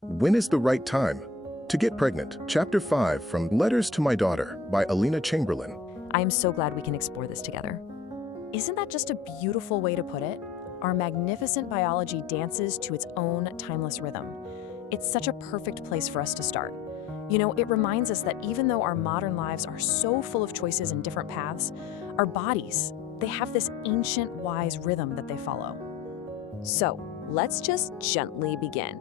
When is the right time to get pregnant? Chapter 5 from Letters to My Daughter by Alina Chamberlain. I am so glad we can explore this together. Isn't that just a beautiful way to put it? Our magnificent biology dances to its own timeless rhythm. It's such a perfect place for us to start. You know, it reminds us that even though our modern lives are so full of choices and different paths, our bodies, they have this ancient, wise rhythm that they follow. So, let's just gently begin.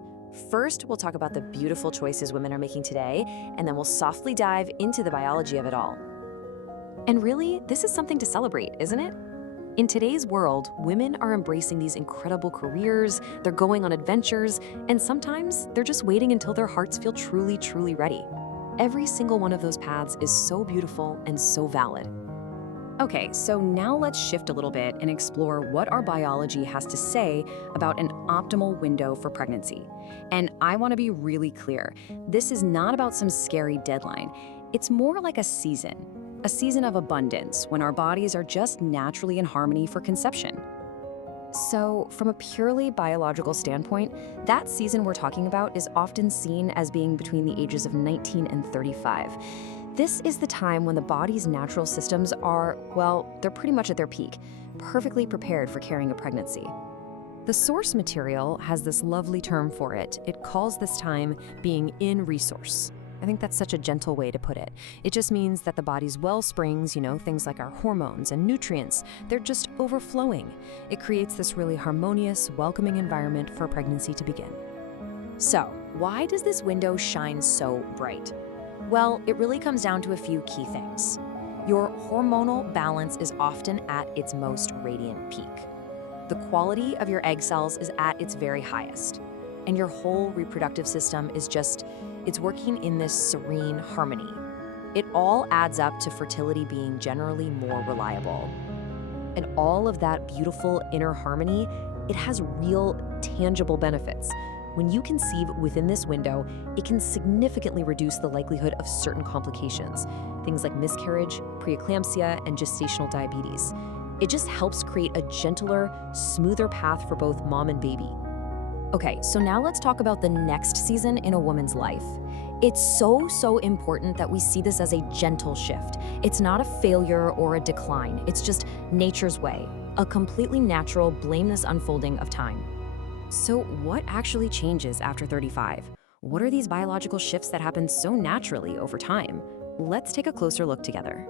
First, we'll talk about the beautiful choices women are making today, and then we'll softly dive into the biology of it all. And really, this is something to celebrate, isn't it? In today's world, women are embracing these incredible careers, they're going on adventures, and sometimes they're just waiting until their hearts feel truly, truly ready. Every single one of those paths is so beautiful and so valid. Okay, so now let's shift a little bit and explore what our biology has to say about an optimal window for pregnancy. And I want to be really clear, this is not about some scary deadline. It's more like a season of abundance when our bodies are just naturally in harmony for conception. So, from a purely biological standpoint, that season we're talking about is often seen as being between the ages of 19 and 35. This is the time when the body's natural systems are, well, they're pretty much at their peak, perfectly prepared for carrying a pregnancy. The source material has this lovely term for it. It calls this time being in resource. I think that's such a gentle way to put it. It just means that the body's well springs, things like our hormones and nutrients, they're just overflowing. It creates this really harmonious, welcoming environment for pregnancy to begin. So, why does this window shine so bright? Well, it really comes down to a few key things. Your hormonal balance is often at its most radiant peak. The quality of your egg cells is at its very highest. And your whole reproductive system is it's working in this serene harmony. It all adds up to fertility being generally more reliable. And all of that beautiful inner harmony, it has real, tangible benefits. When you conceive within this window, it can significantly reduce the likelihood of certain complications, things like miscarriage, preeclampsia, and gestational diabetes. It just helps create a gentler, smoother path for both mom and baby. Okay, so now let's talk about the next season in a woman's life. It's so important that we see this as a gentle shift. It's not a failure or a decline. It's just nature's way, a completely natural, blameless unfolding of time. So what actually changes after 35? What are these biological shifts that happen so naturally over time? Let's take a closer look together.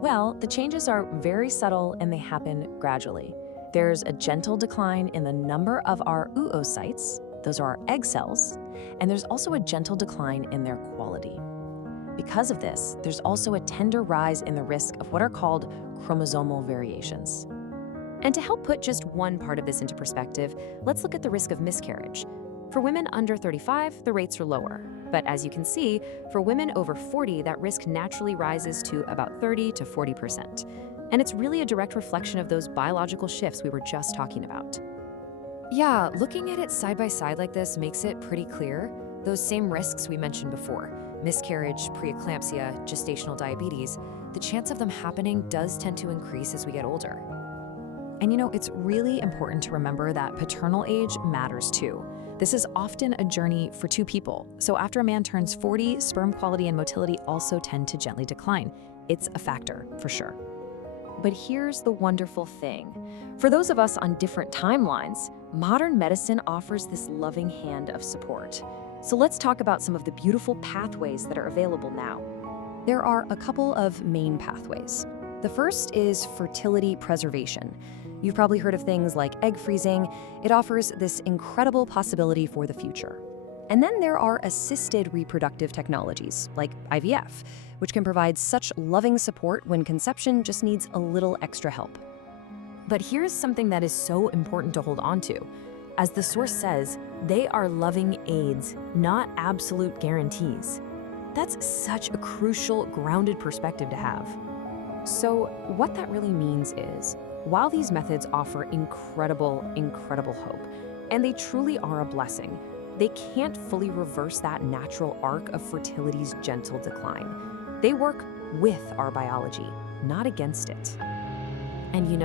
Well, the changes are very subtle and they happen gradually. There's a gentle decline in the number of our oocytes, those are our egg cells, and there's also a gentle decline in their quality. Because of this, there's also a tender rise in the risk of what are called chromosomal variations. And to help put just one part of this into perspective, let's look at the risk of miscarriage. For women under 35, the rates are lower. But as you can see, for women over 40, that risk naturally rises to about 30 to 40%. And it's really a direct reflection of those biological shifts we were just talking about. Yeah, looking at it side by side like this makes it pretty clear. Those same risks we mentioned before, miscarriage, preeclampsia, gestational diabetes, the chance of them happening does tend to increase as we get older. And it's really important to remember that paternal age matters too. This is often a journey for two people. So after a man turns 40, sperm quality and motility also tend to gently decline. It's a factor, for sure. But here's the wonderful thing. For those of us on different timelines, modern medicine offers this loving hand of support. So let's talk about some of the beautiful pathways that are available now. There are a couple of main pathways. The first is fertility preservation. You've probably heard of things like egg freezing. It offers this incredible possibility for the future. And then there are assisted reproductive technologies, like IVF, which can provide such loving support when conception just needs a little extra help. But here's something that is so important to hold on to. As the source says, they are loving aids, not absolute guarantees. That's such a crucial, grounded perspective to have. So what that really means is, while these methods offer incredible hope, and they truly are a blessing, they can't fully reverse that natural arc of fertility's gentle decline. They work with our biology, not against it. And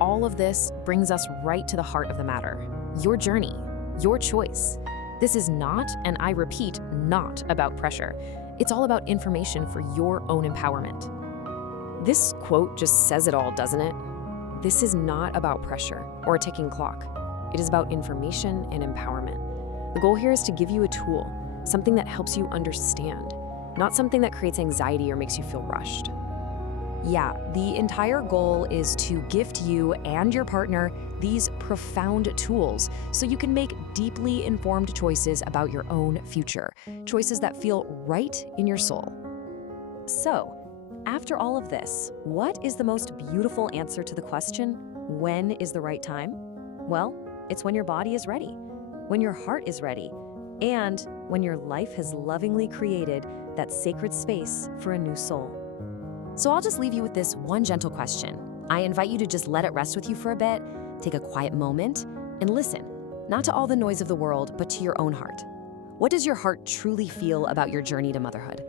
all of this brings us right to the heart of the matter. Your journey, your choice. This is not, and I repeat, not about pressure. It's all about information for your own empowerment. This quote just says it all, doesn't it? This is not about pressure or a ticking clock. It is about information and empowerment. The goal here is to give you a tool, something that helps you understand, not something that creates anxiety or makes you feel rushed. Yeah, the entire goal is to gift you and your partner these profound tools so you can make deeply informed choices about your own future, choices that feel right in your soul. So, after all of this, what is the most beautiful answer to the question, when is the right time? Well, it's when your body is ready, when your heart is ready, and when your life has lovingly created that sacred space for a new soul. So I'll just leave you with this one gentle question. I invite you to just let it rest with you for a bit, take a quiet moment, and listen, not to all the noise of the world, but to your own heart. What does your heart truly feel about your journey to motherhood?